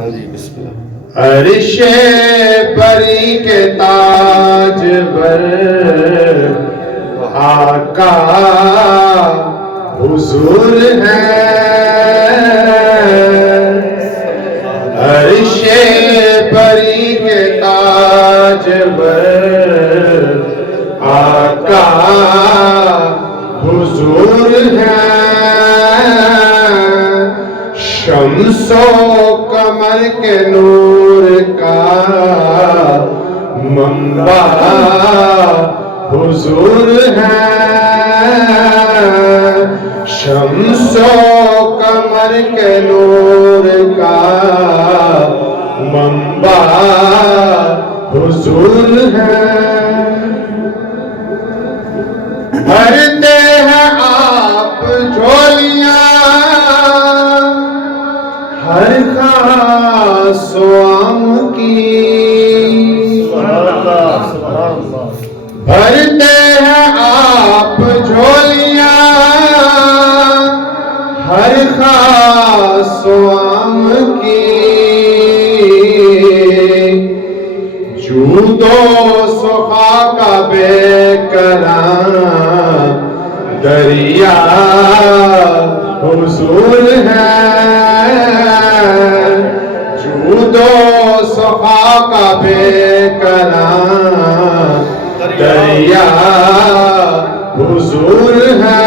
عرش بری کے تاج پر آقا حضور ہے، عرش بری کے تاج پر آقا حضور ہے، شمس و قمر کے نور کا منبع حضور ہے، شمس و قمر کے نور کا منبع حضور ہے، بھرتے ہیں آپ جھولیاں ہر خاص و عام کی، بھرتے ہیں آپ جھولیاں ہر خاص و عام کی، جود و سخا کا بے کران دریا حضور ہے، جود و سخا کا بے کران دریا حضور ہے،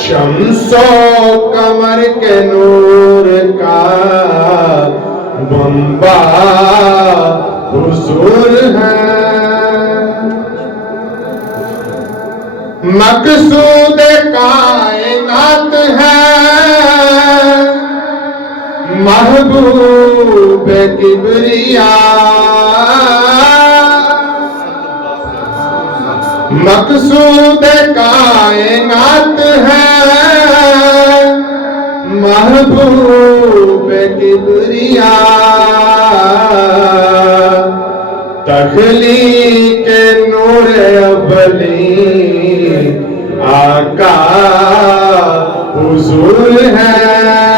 شمس و قمر کے نور کا منبع حضور ہے، مقصود کائنات ہے محبوب کبریا، مقصود کائنات ہے محبوب کبریا، تخلیق نور اولی آقا حضور ہے،